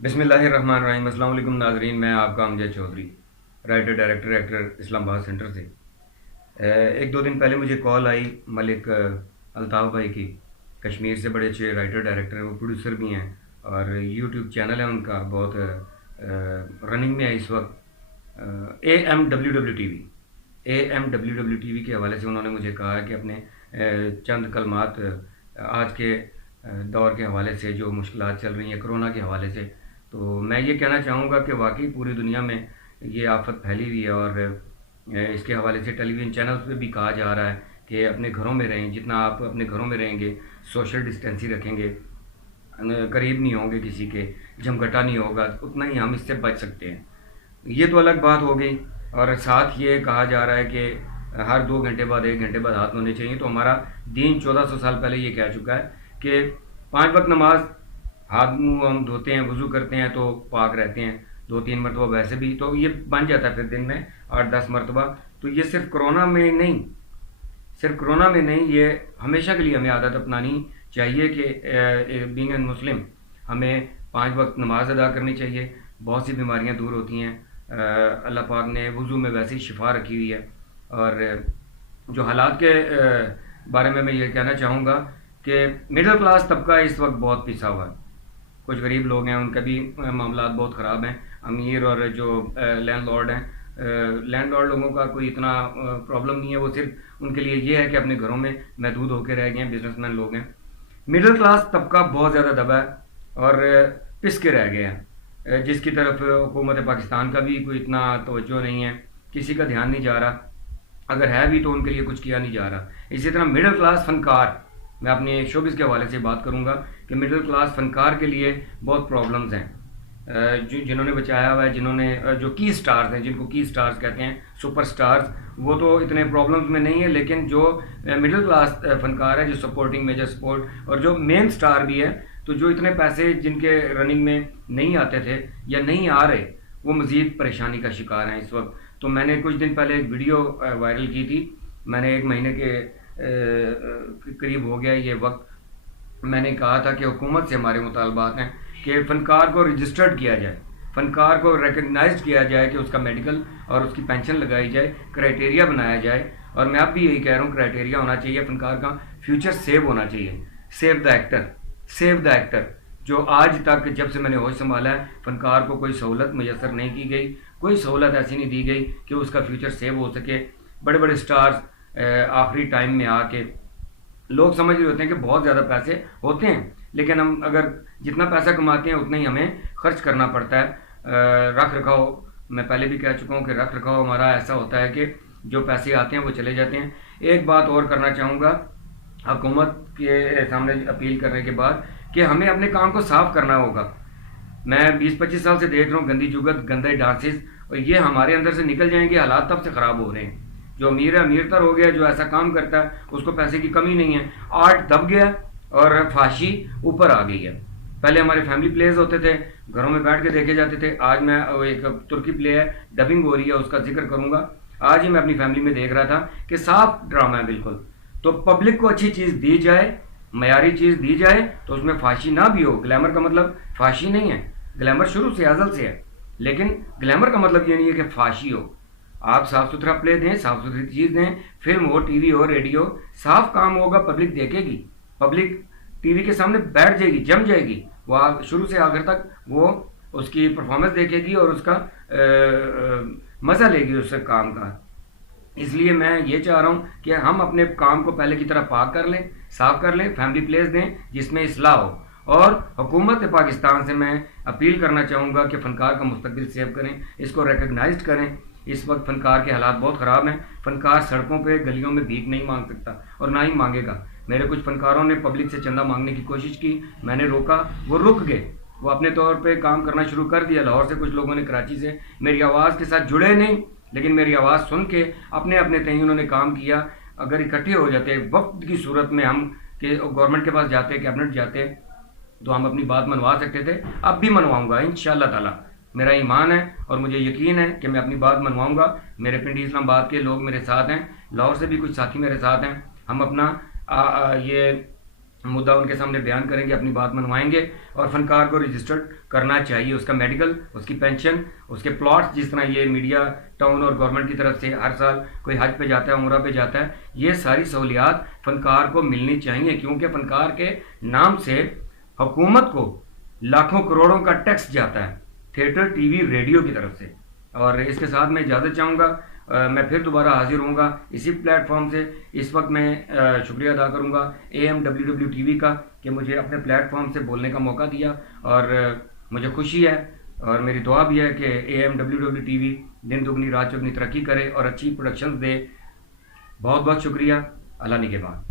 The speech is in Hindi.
बिस्मिल्लाहिर्रहमानिर्रहीम। अस्सलाम वालेकुम नाजरीन, मैं आपका Amjad Chaudhary, writer director actor Islamabad centre से। एक दो दिन पहले मुझे कॉल आई मलिक अल्ताफ़ भाई की। कश्मीर से बड़े अच्छे राइटर डायरेक्टर हैं, वो प्रोड्यूसर भी हैं और यूट्यूब चैनल है उनका, बहुत रनिंग में है इस वक्त। AMWW TV, AMWW TV के हवाले से उन्होंने मुझे कहा है कि अपने चंद कलमात आज के दौर के हवाले से, जो मुश्किलात चल रही हैं कोरोना के हवाले से, तो मैं ये कहना चाहूँगा कि वाकई पूरी दुनिया में ये आफत फैली हुई है। और इसके हवाले से टेलीविज़न चैनल्स पे भी कहा जा रहा है कि अपने घरों में रहें, जितना आप अपने घरों में रहेंगे, सोशल डिस्टेंसिंग रखेंगे, करीब नहीं होंगे किसी के, जमघटा नहीं होगा, उतना ही हम इससे बच सकते हैं। ये तो अलग बात हो गई। और साथ ये कहा जा रहा है कि हर 2 घंटे बाद 1 घंटे बाद हाथ धोने चाहिए। तो हमारा दीन 1400 साल पहले ये कह चुका है कि 5 वक्त नमाज, हाथ मुंह हम धोते हैं, वज़ू करते हैं तो पाक रहते हैं, 2-3 मरतबा वैसे भी, तो ये बन जाता है फिर दिन में 8-10 मरतबा। तो ये सिर्फ कोरोना में नहीं, ये हमेशा के लिए हमें आदत अपनानी चाहिए कि बीइंग एन मुस्लिम हमें 5 वक्त नमाज अदा करनी चाहिए। बहुत सी बीमारियां दूर होती हैं। अल्लाह पाक ने वज़ू में वैसे ही शिफा रखी हुई है। और जो हालात के बारे में मैं ये कहना चाहूँगा कि मिडिल क्लास तबका इस वक्त बहुत पिसा हुआ है। कुछ गरीब लोग हैं, उनका भी मामलात बहुत ख़राब हैं। अमीर और जो लैंडलॉर्ड हैं, लैंडलॉर्ड लोगों का कोई इतना प्रॉब्लम नहीं है, वो सिर्फ उनके लिए ये है कि अपने घरों में महदूद होकर रह गए हैं, बिजनेसमैन लोग हैं। मिडिल क्लास तबका बहुत ज़्यादा दबा है और पिस के रह गया है, जिसकी तरफ हुकूमत पाकिस्तान का भी कोई इतना तवज्जो नहीं है, किसी का ध्यान नहीं जा रहा। अगर है भी तो उनके लिए कुछ किया नहीं जा रहा। इसी तरह मिडिल क्लास फनकार, मैं अपने शोबिस के हवाले से बात करूंगा कि मिडिल क्लास फनकार के लिए बहुत प्रॉब्लम्स हैं। जिन्होंने बचाया हुआ है, जिन्होंने जो की स्टार्स हैं, जिनको की स्टार्स कहते हैं, सुपर स्टार्स, वो तो इतने प्रॉब्लम्स में नहीं है। लेकिन जो मिडिल क्लास फनकार है, जो सपोर्टिंग मेजर सपोर्ट और जो मेन स्टार भी है, तो जो इतने पैसे जिनके रनिंग में नहीं आते थे या नहीं आ रहे, वो मज़ीद परेशानी का शिकार हैं इस वक्त। तो मैंने कुछ दिन पहले एक वीडियो वायरल की थी। मैंने 1 महीने के करीब हो गया ये वक्त, मैंने कहा था कि हुकूमत से हमारे मुतालबात हैं कि फ़नकार को रजिस्टर्ड किया जाए, फ़नकार को रिकगनाइज किया जाए, कि उसका मेडिकल और उसकी पेंशन लगाई जाए, क्राइटेरिया बनाया जाए। और मैं अब भी यही कह रहा हूँ, क्राइटेरिया होना चाहिए, फ़नकार का फ्यूचर सेव होना चाहिए। Save the actor, save the actor. जो आज तक जब से मैंने होश संभाला है, फ़नकार को कोई सहूलत मैसर नहीं की गई, कोई सहूलत ऐसी नहीं दी गई कि उसका फ्यूचर सेव हो सके। बड़े बड़े स्टार्स आखिरी टाइम में आके, लोग समझ रहे होते हैं कि बहुत ज़्यादा पैसे होते हैं, लेकिन हम अगर जितना पैसा कमाते हैं उतना ही हमें खर्च करना पड़ता है। रख रखाव, मैं पहले भी कह चुका हूँ कि रख रखाव हमारा ऐसा होता है कि जो पैसे आते हैं वो चले जाते हैं। एक बात और करना चाहूँगा हुकूमत के सामने अपील करने के बाद, कि हमें अपने काम को साफ करना होगा। मैं 20-25 साल से देख रहा हूँ गंदी जुगत, गंदे डांसेस, और ये हमारे अंदर से निकल जाएंगे। हालात तब से ख़राब हो रहे हैं। जो अमीर है अमीरतर हो गया, जो ऐसा काम करता है उसको पैसे की कमी नहीं है। आर्ट दब गया और फाशी ऊपर आ गई है। पहले हमारे फैमिली प्लेज होते थे, घरों में बैठ के देखे जाते थे। आज मैं एक तुर्की प्ले है, डबिंग हो रही है, उसका जिक्र करूंगा। आज ही मैं अपनी फैमिली में देख रहा था कि साफ ड्रामा है बिल्कुल। तो पब्लिक को अच्छी चीज़ दी जाए, मयारी चीज़ दी जाए, तो उसमें फाशी ना भी हो। ग्लैमर का मतलब फाशी नहीं है, ग्लैमर शुरू से अज़ल से है, लेकिन ग्लैमर का मतलब ये नहीं है कि फाशी हो। आप साफ सुथरा प्ले दें, साफ सुथरी चीज़ दें, फिल्म हो, टीवी हो, रेडियो, साफ काम होगा, पब्लिक देखेगी, पब्लिक टीवी के सामने बैठ जाएगी, जम जाएगी, वो शुरू से आखिर तक वो उसकी परफॉर्मेंस देखेगी और उसका मज़ा लेगी उस काम का। इसलिए मैं ये चाह रहा हूँ कि हम अपने काम को पहले की तरह पाक कर लें, साफ कर लें, फैमिली प्लेस दें जिसमें इस्लाह हो। और हुकूमत पाकिस्तान से मैं अपील करना चाहूँगा कि फ़नकार का मुस्तकबिल सेव करें, इसको रिकगनाइज करें। इस वक्त फ़नकार के हालात बहुत ख़राब हैं। फ़नकार सड़कों पे, गलियों में भीख नहीं मांग सकता और ना ही मांगेगा। मेरे कुछ फ़नकारों ने पब्लिक से चंदा मांगने की कोशिश की, मैंने रोका, वो रुक गए, वो अपने तौर पे काम करना शुरू कर दिया। लाहौर से कुछ लोगों ने, कराची से, मेरी आवाज़ के साथ जुड़े नहीं, लेकिन मेरी आवाज़ सुन के अपने अपने तय उन्होंने काम किया। अगर इकट्ठे हो जाते वक्त की सूरत में, हम कि गवर्नमेंट के पास जाते, कैबिनेट जाते, तो हम अपनी बात मनवा सकते थे। अब भी मनवाऊंगा इंशाअल्लाह ताला। मेरा ईमान है और मुझे यकीन है कि मैं अपनी बात मनवाऊंगा। मेरे पिंडी इस्लामाबाद के लोग मेरे साथ हैं, लाहौर से भी कुछ साथी मेरे साथ हैं। हम अपना ये मुद्दा उनके सामने बयान करेंगे, अपनी बात मनवाएंगे और फनकार को रजिस्टर्ड करना चाहिए। उसका मेडिकल, उसकी पेंशन, उसके प्लॉट्स, जिस तरह ये मीडिया टाउन और गवर्नमेंट की तरफ से हर साल कोई हज पे जाता है, उम्रा पे जाता है, ये सारी सहूलियात फनकार को मिलनी चाहिए, क्योंकि फनकार के नाम से हुकूमत को लाखों करोड़ों का टैक्स जाता है थिएटर, टीवी, रेडियो की तरफ से। और इसके साथ मैं इजाज़त चाहूँगा, मैं फिर दोबारा हाजिर होऊंगा इसी प्लेटफॉर्म से। इस वक्त मैं शुक्रिया अदा करूँगा AMWW TV का कि मुझे अपने प्लेटफॉर्म से बोलने का मौका दिया, और मुझे खुशी है और मेरी दुआ भी है कि AMWW TV दिन दुगनी रात चौगनी तरक्की करे और अच्छी प्रोडक्शंस दे। बहुत बहुत शुक्रिया। अल्लाह निगहबान।